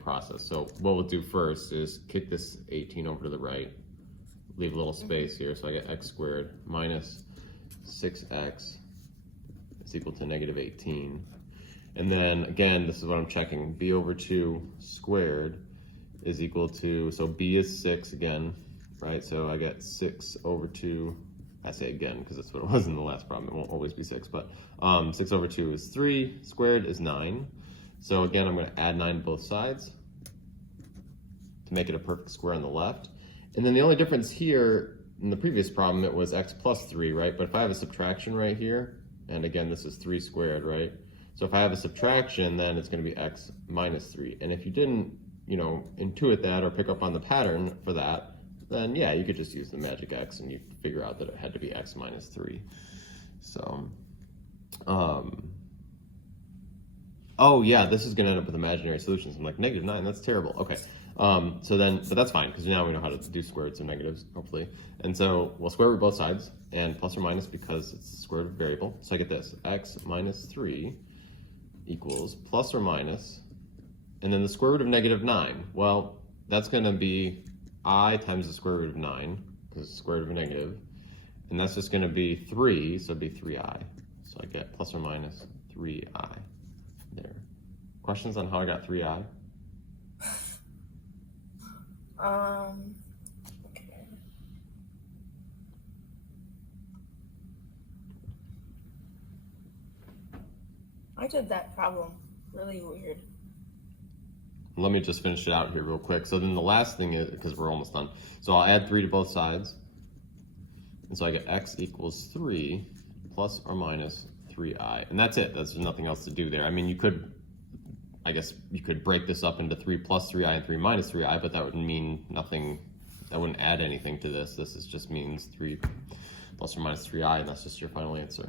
process. So what we'll do first is kick this 18 over to the right, leave a little space here, so I get x squared minus 6x is equal to negative 18. And then again, this is what I'm checking, b over 2 squared is equal to, so b is 6 again, right? So I get 6 over 2, I say again because that's what it was in the last problem, it won't always be 6, but 6 over 2 is 3, squared is 9. So again, I'm going to add 9 to both sides to make it a perfect square on the left. And then the only difference here, in the previous problem, it was x plus 3, right? But if I have a subtraction right here, and again, this is 3 squared, right? So if I have a subtraction, then it's going to be x minus 3. And if you didn't, intuit that or pick up on the pattern for that, then yeah, you could just use the magic x and you figure out that it had to be x minus 3. So, oh yeah, this is going to end up with imaginary solutions. I'm like, negative 9, that's terrible. Okay, so then, but that's fine because now we know how to do square roots of negatives, hopefully. And so we'll square root both sides and plus or minus because it's the square root of a variable. So I get this, x minus 3 equals plus or minus, and then the square root of negative 9. Well, that's going to be I times the square root of 9 because it's the square root of a negative. And that's just going to be 3, so it'd be 3i. So I get plus or minus 3i there. Questions on how I got 3i? Okay. I did that problem really weird. Let me just finish it out here real quick. So then the last thing is, because we're almost done, so I'll add 3 to both sides. And so I get x equals 3 plus or minus 3i. And that's it. There's nothing else to do there. I mean, I guess you could break this up into 3 plus 3i and 3 minus 3i, but that would mean nothing. That wouldn't add anything to this. This just means 3 plus or minus 3i, and that's just your final answer.